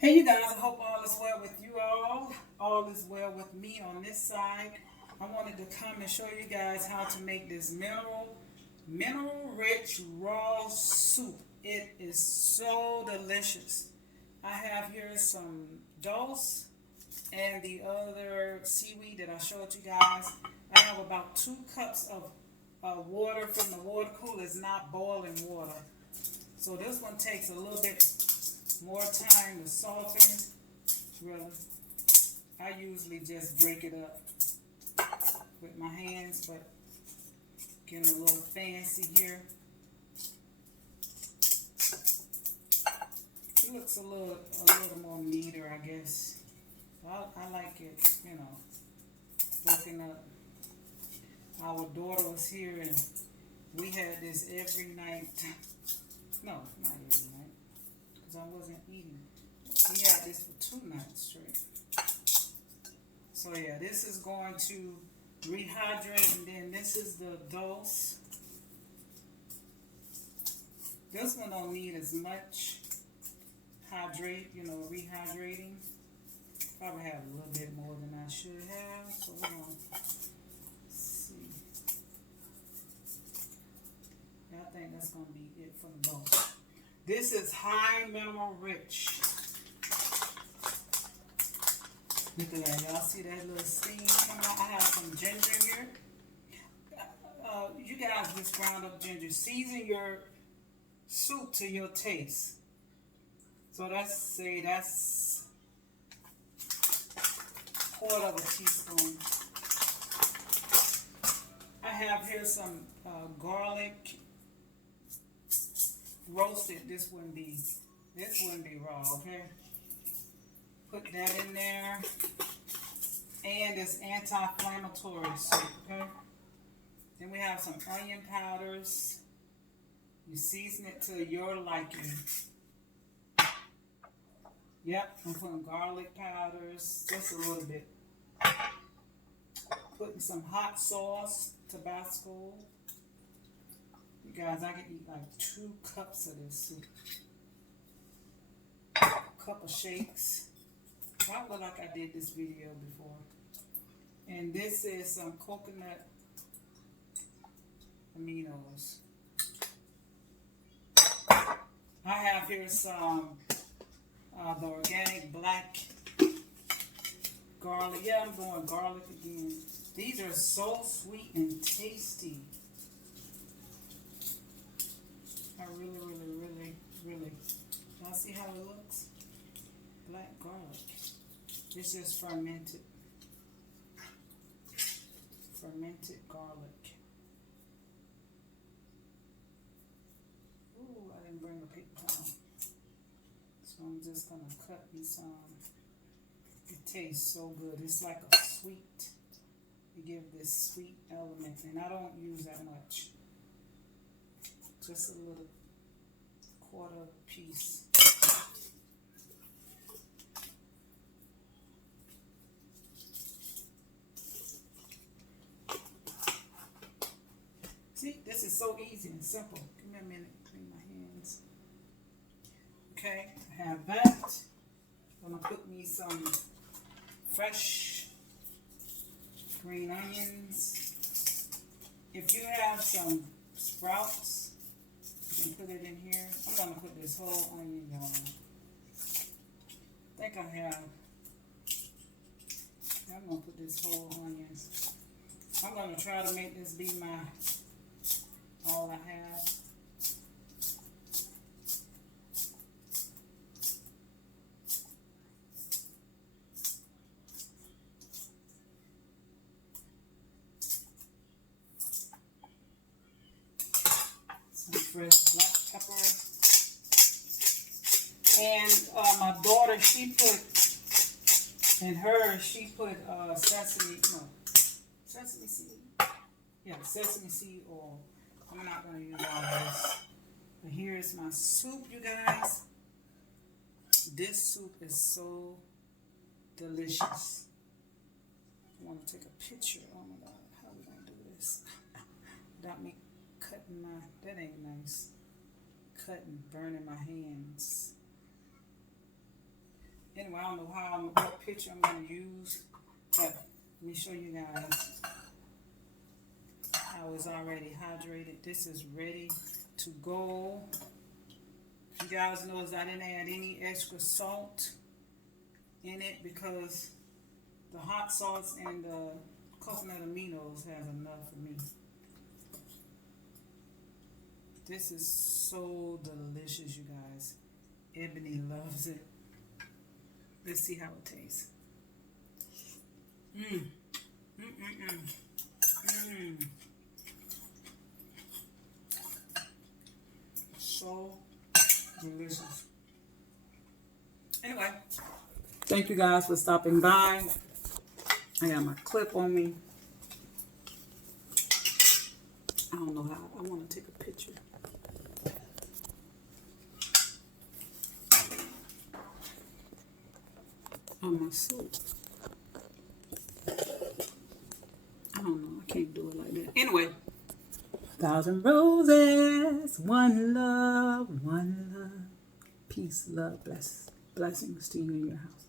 Hey you guys, I hope all is well with you all. All is well with me on this side. I wanted to come and show you guys how to make this mineral rich raw soup. It is so delicious. I have here some dulse and the other seaweed that I showed you guys. I have about 2 cups of water from the water cooler. It's not boiling water. So this one takes a little bit more time to soften. Really, I usually just break it up with my hands, but getting a little fancy here. It looks a little more neater, I guess. I like it, working up. Our daughter was here and we had this every night. No, not every night, because I wasn't eating. We had this for 2 nights straight. So yeah, this is going to rehydrate, and then this is the dose. This one don't need as much rehydrating. Probably have a little bit more than I should have. So we're gonna see. I think that's gonna be it for the dose. This is high mineral rich. Look at that. Y'all see that little steam coming out? I have some ginger here. You guys just ground up ginger. Season your soup to your taste. So that's 1/4 of a teaspoon. I have here some garlic roasted. This wouldn't be raw, okay? Put that in there. And it's anti-inflammatory soup, okay? Then we have some onion powders. You season it to your liking. Yep, I'm putting garlic powders, just a little bit. Putting some hot sauce, Tabasco. You guys, I can eat like 2 cups of this soup. Cup of shakes. I look like I did this video before. And this is some Coconut Aminos. I have here some the organic black garlic. Yeah, I'm going garlic again. These are so sweet and tasty. I really. Y'all see how it looks? Black garlic. This is fermented garlic. Ooh, I didn't bring a paper towel. So I'm just gonna cut me some. It tastes so good. It's like a sweet. You give this sweet element, and I don't use that much. Just a little 1/4 piece. See, this is so easy and simple. Give me a minute, clean my hands. Okay, I have that. I'm gonna put me some fresh green onions. If you have some sprouts, you can put it in here. I'm gonna put this whole onion on. I think I'm gonna put this whole onion. I'm gonna try to make this be all I have. Some fresh black pepper. And my daughter, she put sesame seed. Yeah, sesame seed oil. I'm not going to use all this. But here's my soup, you guys. This soup is so delicious. I want to take a picture. Oh my God, how are we going to do this? Without me cutting that ain't nice. Cutting, burning my hands. I don't know what picture I'm going to use, but let me show you guys how it's already hydrated. This is ready to go. You guys notice I didn't add any extra salt in it because the hot sauce and the coconut aminos has enough for me. This is so delicious, you guys. Ebony loves it. Let's see how it tastes. So delicious. Anyway, thank you guys for stopping by. I got my clip on me. I don't know how. I want to take a picture. On my soup. I don't know. I can't do it like that. Anyway. 1,000 roses. One love. One love. Peace, love, blessings to you and your house.